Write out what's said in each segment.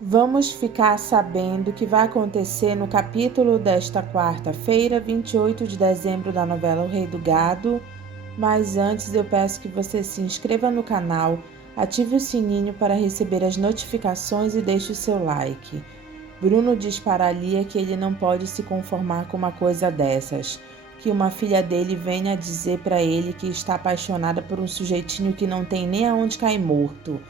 Vamos ficar sabendo o que vai acontecer no capítulo desta quarta-feira, 28 de dezembro, da novela O Rei do Gado. Mas antes eu peço que você se inscreva no canal, ative o sininho para receber as notificações e deixe o seu like. Bruno diz para Lia que ele não pode se conformar com uma coisa dessas, que uma filha dele venha dizer para ele que está apaixonada por um sujeitinho que não tem nem aonde cair morto.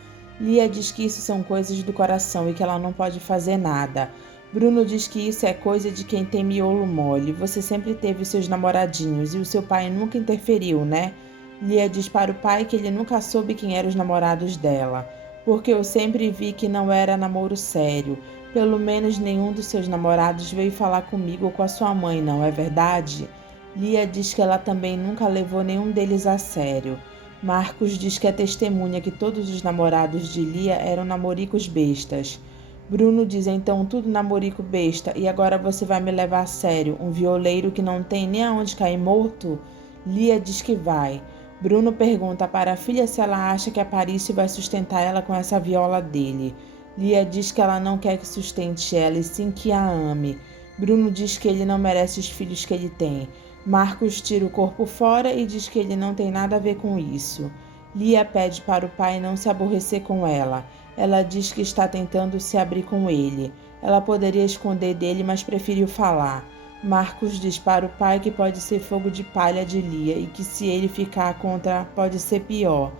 Lia diz que isso são coisas do coração e que ela não pode fazer nada. Bruno diz que isso é coisa de quem tem miolo mole. Você sempre teve seus namoradinhos e o seu pai nunca interferiu, né? Lia diz para o pai que ele nunca soube quem eram os namorados dela, porque eu sempre vi que não era namoro sério. Pelo menos nenhum dos seus namorados veio falar comigo ou com a sua mãe, não é verdade? Lia diz que ela também nunca levou nenhum deles a sério. Marcos diz que é testemunha que todos os namorados de Lia eram namoricos bestas. Bruno diz então tudo namorico besta e agora você vai me levar a sério, um violeiro que não tem nem aonde cair morto? Lia diz que vai. Bruno pergunta para a filha se ela acha que Aparício vai sustentar ela com essa viola dele. Lia diz que ela não quer que sustente ela e sim que a ame. Bruno diz que ele não merece os filhos que ele tem. Marcos tira o corpo fora e diz que ele não tem nada a ver com isso. Lia pede para o pai não se aborrecer com ela. Ela diz que está tentando se abrir com ele. Ela poderia esconder dele, mas preferiu falar. Marcos diz para o pai que pode ser fogo de palha de Lia e que se ele ficar contra pode ser pior.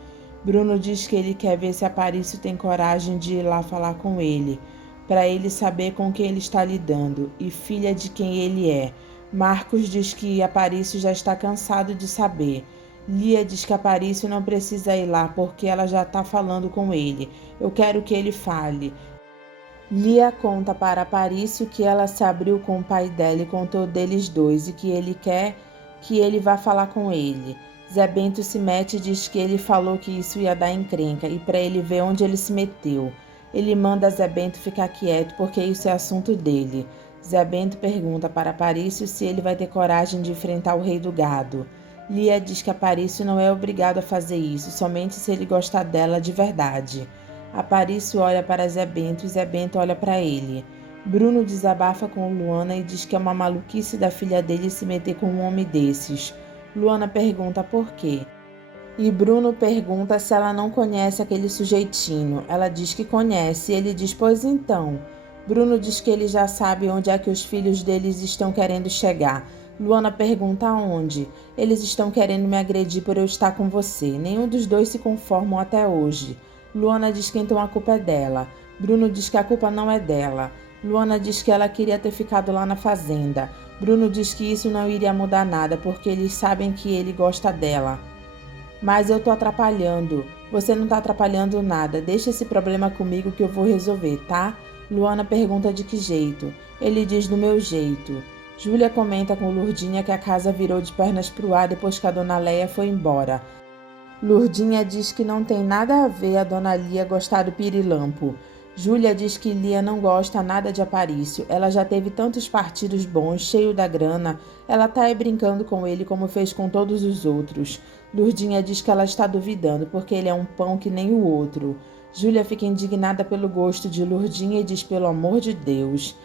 Bruno diz que ele quer ver se Aparício tem coragem de ir lá falar com ele, para ele saber com quem ele está lidando e filha de quem ele é. Marcos diz que Aparício já está cansado de saber. Lia diz que Aparício não precisa ir lá porque ela já está falando com ele. Eu quero que ele fale. Lia conta para Aparício que ela se abriu com o pai dela e contou deles dois e que ele quer que ele vá falar com ele. Zé Bento se mete e diz que ele falou que isso ia dar encrenca e para ele ver onde ele se meteu. Ele manda Zé Bento ficar quieto porque isso é assunto dele. Zé Bento pergunta para Aparício se ele vai ter coragem de enfrentar o Rei do Gado. Lia diz que Aparício não é obrigado a fazer isso, somente se ele gostar dela de verdade. Aparício olha para Zé Bento e Zé Bento olha para ele. Bruno desabafa com Luana e diz que é uma maluquice da filha dele se meter com um homem desses. Luana pergunta por quê. E Bruno pergunta se ela não conhece aquele sujeitinho. Ela diz que conhece e ele diz, pois então. Bruno diz que ele já sabe onde é que os filhos deles estão querendo chegar. Luana pergunta aonde. Eles estão querendo me agredir por eu estar com você. Nenhum dos dois se conformam até hoje. Luana diz que então a culpa é dela. Bruno diz que a culpa não é dela. Luana diz que ela queria ter ficado lá na fazenda. Bruno diz que isso não iria mudar nada porque eles sabem que ele gosta dela. Mas eu tô atrapalhando. Você não tá atrapalhando nada. Deixa esse problema comigo que eu vou resolver, tá? Luana pergunta de que jeito. Ele diz do meu jeito. Júlia comenta com Lurdinha que a casa virou de pernas pro ar depois que a dona Leia foi embora. Lurdinha diz que não tem nada a ver a dona Lia gostar do pirilampo. Júlia diz que Lia não gosta nada de Aparício. Ela já teve tantos partidos bons, cheio da grana. Ela tá aí brincando com ele como fez com todos os outros. Lurdinha diz que ela está duvidando porque ele é um pão que nem o outro. Júlia fica indignada pelo gosto de Lurdinha e diz pelo amor de Deus.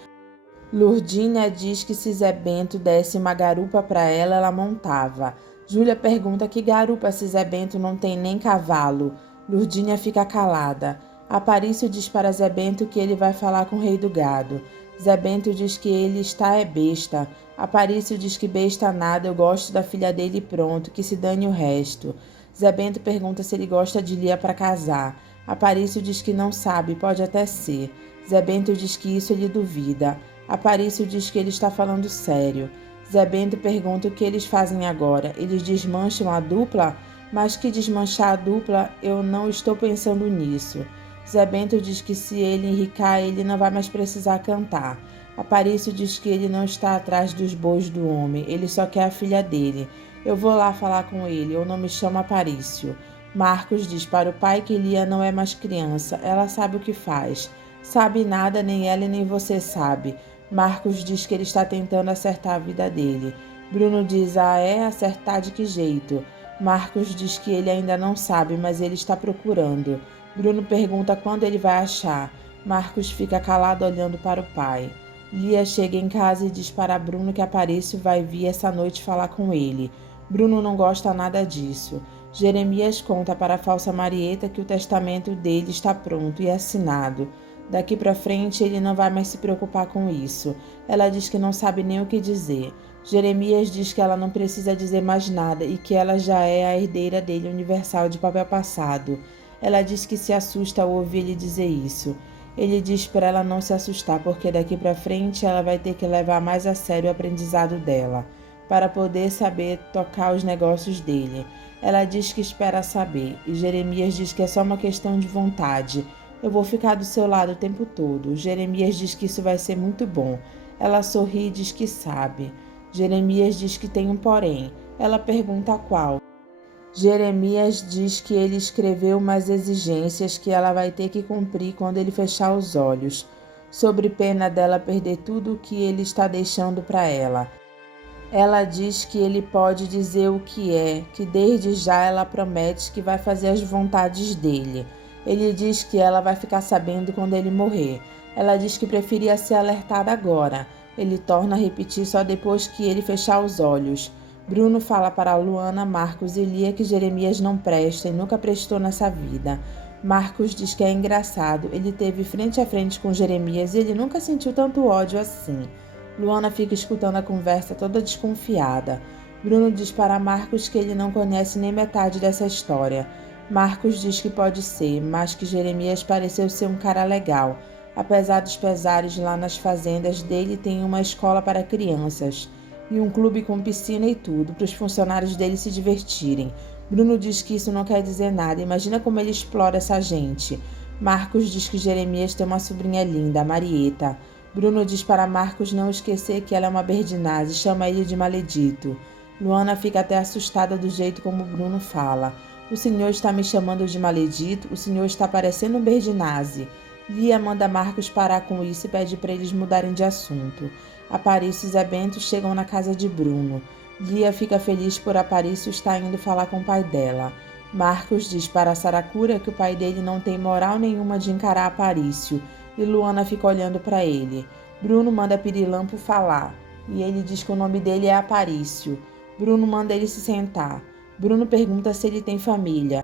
Lurdinha diz que se Zé Bento desse uma garupa para ela, ela montava. Júlia pergunta que garupa se Zé Bento não tem nem cavalo. Lurdinha fica calada. Aparício diz para Zé Bento que ele vai falar com o Rei do Gado. Zé Bento diz que ele está é besta. Aparício diz que besta nada, eu gosto da filha dele e pronto, que se dane o resto. Zé Bento pergunta se ele gosta de Lia para casar. Aparício diz que não sabe, pode até ser. Zé Bento diz que isso ele duvida. Aparício diz que ele está falando sério. Zé Bento pergunta o que eles fazem agora. Eles desmancham a dupla? Mas que desmanchar a dupla? Eu não estou pensando nisso. Zé Bento diz que se ele enricar, ele não vai mais precisar cantar. Aparício diz que ele não está atrás dos bois do homem, ele só quer a filha dele. Eu vou lá falar com ele, eu não me chamo Aparício. Marcos diz para o pai que Lia não é mais criança, ela sabe o que faz. Sabe nada, nem ela e nem você sabe. Marcos diz que ele está tentando acertar a vida dele. Bruno diz, acertar de que jeito? Marcos diz que ele ainda não sabe, mas ele está procurando. Bruno pergunta quando ele vai achar. Marcos fica calado olhando para o pai. Lia chega em casa e diz para Bruno que Aparício vai vir essa noite falar com ele. Bruno não gosta nada disso. Jeremias conta para a falsa Marieta que o testamento dele está pronto e assinado. Daqui para frente ele não vai mais se preocupar com isso. Ela diz que não sabe nem o que dizer. Jeremias diz que ela não precisa dizer mais nada e que ela já é a herdeira dele universal de papel passado. Ela diz que se assusta ao ouvir ele dizer isso. Ele diz para ela não se assustar porque daqui para frente ela vai ter que levar mais a sério o aprendizado dela, para poder saber tocar os negócios dele. Ela diz que espera saber e Jeremias diz que é só uma questão de vontade. Eu vou ficar do seu lado o tempo todo. Jeremias diz que isso vai ser muito bom. Ela sorri e diz que sabe. Jeremias diz que tem um porém. Ela pergunta qual. Jeremias diz que ele escreveu umas exigências que ela vai ter que cumprir quando ele fechar os olhos, sobre pena dela perder tudo o que ele está deixando para ela. Ela diz que ele pode dizer o que desde já ela promete que vai fazer as vontades dele. Ele diz que ela vai ficar sabendo quando ele morrer. Ela diz que preferia ser alertada agora. Ele torna a repetir só depois que ele fechar os olhos. Bruno fala para Luana, Marcos e Lia que Jeremias não presta e nunca prestou nessa vida. Marcos diz que é engraçado, ele teve frente a frente com Jeremias e ele nunca sentiu tanto ódio assim. Luana fica escutando a conversa toda desconfiada. Bruno diz para Marcos que ele não conhece nem metade dessa história. Marcos diz que pode ser, mas que Jeremias pareceu ser um cara legal. Apesar dos pesares, lá nas fazendas dele tem uma escola para crianças e um clube com piscina e tudo, para os funcionários dele se divertirem. Bruno diz que isso não quer dizer nada, imagina como ele explora essa gente. Marcos diz que Jeremias tem uma sobrinha linda, a Marieta. Bruno diz para Marcos não esquecer que ela é uma Berdinazzi e chama ele de maledito. Luana fica até assustada do jeito como Bruno fala. O senhor está me chamando de maledito? O senhor está parecendo um Berdinazzi. Lia manda Marcos parar com isso e pede para eles mudarem de assunto. Aparício e Zé Bento chegam na casa de Bruno. Lia fica feliz por Aparício estar indo falar com o pai dela. Marcos diz para Saracura que o pai dele não tem moral nenhuma de encarar Aparício, e Luana fica olhando para ele. Bruno manda Pirilampo falar, e ele diz que o nome dele é Aparício. Bruno manda ele se sentar. Bruno pergunta se ele tem família.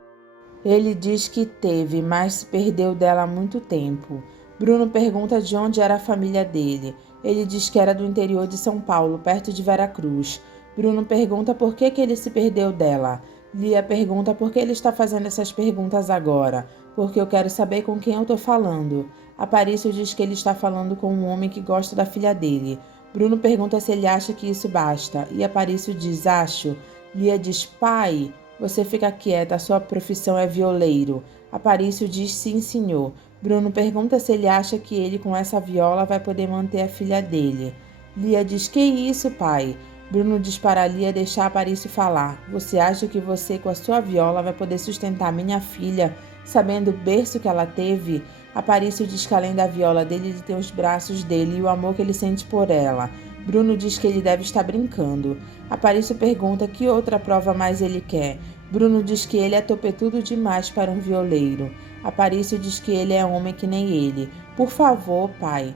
Ele diz que teve, mas se perdeu dela há muito tempo. Bruno pergunta de onde era a família dele. Ele diz que era do interior de São Paulo, perto de Veracruz. Bruno pergunta por que ele se perdeu dela. Lia pergunta por que ele está fazendo essas perguntas agora. Porque eu quero saber com quem eu estou falando. Aparício diz que ele está falando com um homem que gosta da filha dele. Bruno pergunta se ele acha que isso basta. E Aparício diz, acho. Lia diz, pai, você fica quieta, a sua profissão é violeiro. Aparício diz, sim, senhor. Bruno pergunta se ele acha que ele com essa viola vai poder manter a filha dele. Lia diz, que isso, pai? Bruno diz para Lia deixar Aparício falar. Você acha que você com a sua viola vai poder sustentar minha filha, sabendo o berço que ela teve? Aparício diz que além da viola dele, ele tem os braços dele e o amor que ele sente por ela. Bruno diz que ele deve estar brincando. Aparício pergunta que outra prova mais ele quer. Bruno diz que ele é topetudo demais para um violeiro. Aparício diz que ele é homem que nem ele. Por favor, pai.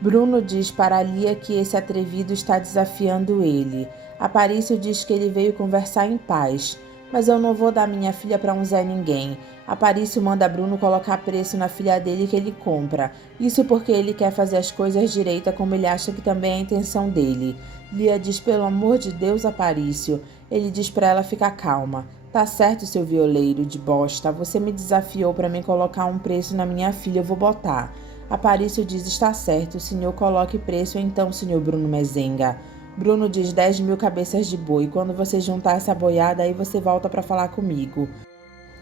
Bruno diz para Lia que esse atrevido está desafiando ele. Aparício diz que ele veio conversar em paz. Mas eu não vou dar minha filha para um Zé Ninguém. Aparício manda Bruno colocar preço na filha dele que ele compra. Isso porque ele quer fazer as coisas direita como ele acha que também é a intenção dele. Lia diz, pelo amor de Deus, Aparício. Ele diz para ela ficar calma. Tá certo, seu violeiro de bosta. Você me desafiou para mim colocar um preço na minha filha, eu vou botar. Aparício diz, está certo, o senhor coloque preço então, senhor Bruno Mezenga. Bruno diz 10.000 cabeças de boi. Quando você juntar essa boiada, aí você volta para falar comigo.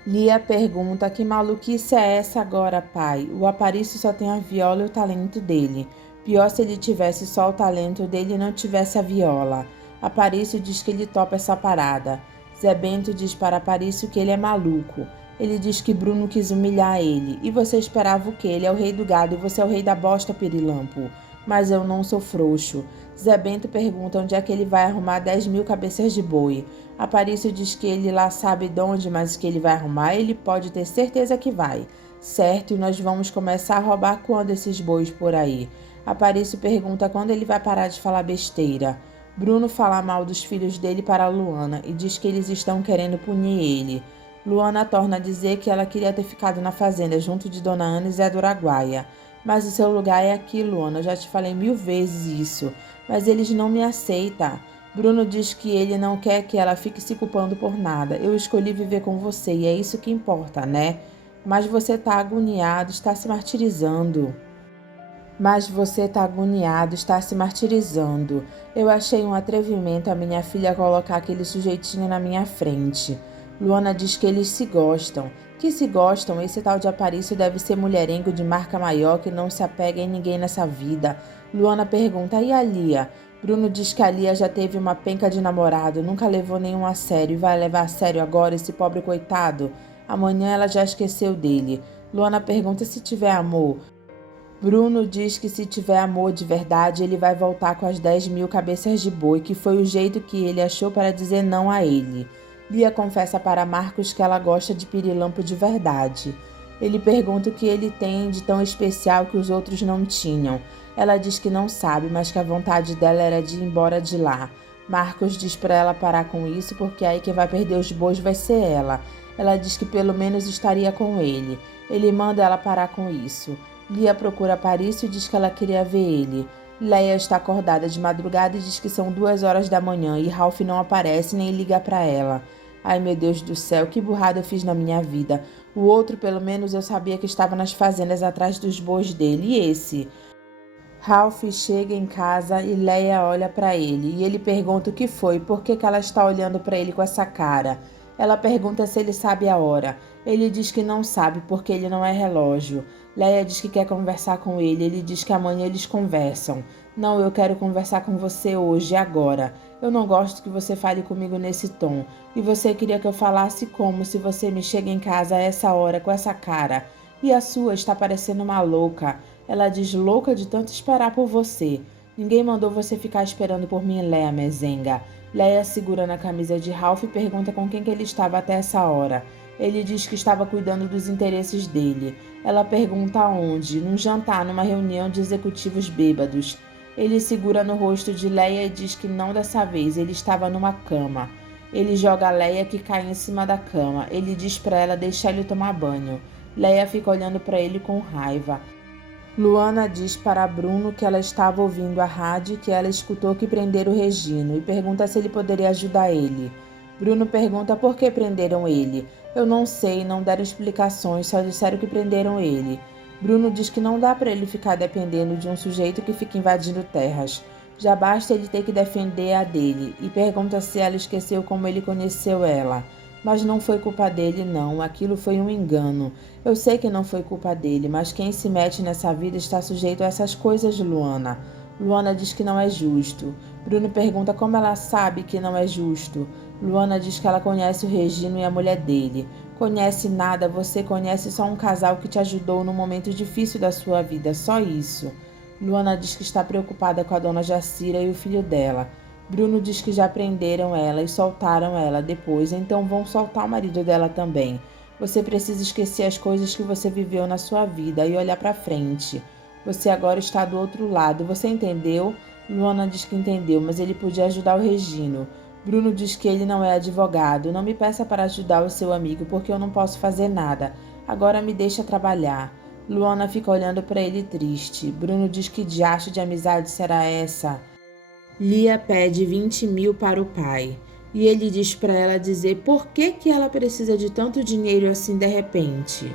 Lia pergunta, que maluquice é essa agora, pai? O Aparício só tem a viola e o talento dele. Pior se ele tivesse só o talento dele e não tivesse a viola. Aparício diz que ele topa essa parada. Zé Bento diz para Aparício que ele é maluco. Ele diz que Bruno quis humilhar ele. E você esperava o quê? Ele é o rei do gado e você é o rei da bosta, Pirilampo. Mas eu não sou frouxo. Zé Bento pergunta onde é que ele vai arrumar 10.000 cabeças de boi. Aparício diz que ele lá sabe de onde, mas que ele vai arrumar, ele pode ter certeza que vai. Certo, e nós vamos começar a roubar quando esses bois por aí? Aparício pergunta quando ele vai parar de falar besteira. Bruno fala mal dos filhos dele para Luana e diz que eles estão querendo punir ele. Luana torna a dizer que ela queria ter ficado na fazenda junto de Dona Ana e Zé do Araguaia. Mas o seu lugar é aqui, Luana, eu já te falei 1000 vezes isso. Mas eles não me aceitam. Bruno diz que ele não quer que ela fique se culpando por nada. Eu escolhi viver com você e é isso que importa, né? Mas você tá agoniado, está se martirizando. Eu achei um atrevimento a minha filha colocar aquele sujeitinho na minha frente. Luana diz que eles se gostam. Que se gostam, esse tal de Aparício deve ser mulherengo de marca maior que não se apega em ninguém nessa vida. Luana pergunta, e a Lia? Bruno diz que a Lia já teve uma penca de namorado, nunca levou nenhum a sério e vai levar a sério agora esse pobre coitado. Amanhã ela já esqueceu dele. Luana pergunta se tiver amor. Bruno diz que se tiver amor de verdade, ele vai voltar com as 10.000 cabeças de boi, que foi o jeito que ele achou para dizer não a ele. Lia confessa para Marcos que ela gosta de pirilampo de verdade. Ele pergunta o que ele tem de tão especial que os outros não tinham. Ela diz que não sabe, mas que a vontade dela era de ir embora de lá. Marcos diz para ela parar com isso, porque aí quem vai perder os bois vai ser ela. Ela diz que pelo menos estaria com ele. Ele manda ela parar com isso. Lia procura Aparício e diz que ela queria ver ele. Leia está acordada de madrugada e diz que são 2 horas da manhã e Ralph não aparece nem liga para ela. Ai meu Deus do céu, que burrada eu fiz na minha vida. O outro, pelo menos, eu sabia que estava nas fazendas atrás dos bois dele. E esse? Ralph chega em casa e Leia olha para ele. E ele pergunta o que foi, por que ela está olhando para ele com essa cara. Ela pergunta se ele sabe a hora. Ele diz que não sabe porque ele não é relógio. Leia diz que quer conversar com ele. Ele diz que amanhã eles conversam. Não, eu quero conversar com você hoje, agora. Eu não gosto que você fale comigo nesse tom. E você queria que eu falasse como se você me chega em casa a essa hora com essa cara. E a sua está parecendo uma louca. Ela diz louca de tanto esperar por você. Ninguém mandou você ficar esperando por mim, Leia Mezenga. Leia segura na camisa de Ralph e pergunta com quem que ele estava até essa hora. Ele diz que estava cuidando dos interesses dele. Ela pergunta aonde. Num jantar, numa reunião de executivos bêbados. Ele segura no rosto de Leia e diz que não dessa vez, ele estava numa cama. Ele joga a Leia que cai em cima da cama. Ele diz para ela deixar ele tomar banho. Leia fica olhando para ele com raiva. Luana diz para Bruno que ela estava ouvindo a rádio e que ela escutou que prenderam o Regino e pergunta se ele poderia ajudar ele. Bruno pergunta por que prenderam ele. Eu não sei, não deram explicações, só disseram que prenderam ele. Bruno diz que não dá para ele ficar dependendo de um sujeito que fica invadindo terras. Já basta ele ter que defender a dele e pergunta se ela esqueceu como ele conheceu ela. Mas não foi culpa dele, não. Aquilo foi um engano. Eu sei que não foi culpa dele, mas quem se mete nessa vida está sujeito a essas coisas, Luana. Luana diz que não é justo. Bruno pergunta como ela sabe que não é justo. Luana diz que ela conhece o Regino e a mulher dele. Conhece nada, você conhece só um casal que te ajudou num momento difícil da sua vida, só isso. Luana diz que está preocupada com a dona Jacira e o filho dela. Bruno diz que já prenderam ela e soltaram ela depois, então vão soltar o marido dela também. Você precisa esquecer as coisas que você viveu na sua vida e olhar para frente. Você agora está do outro lado, você entendeu? Luana diz que entendeu, mas ele podia ajudar o Regino. Bruno diz que ele não é advogado. Não me peça para ajudar o seu amigo, porque eu não posso fazer nada. Agora me deixa trabalhar. Luana fica olhando para ele triste. Bruno diz que diacho de amizade será essa? Lia pede 20.000 para o pai. E ele diz para ela dizer por que ela precisa de tanto dinheiro assim de repente.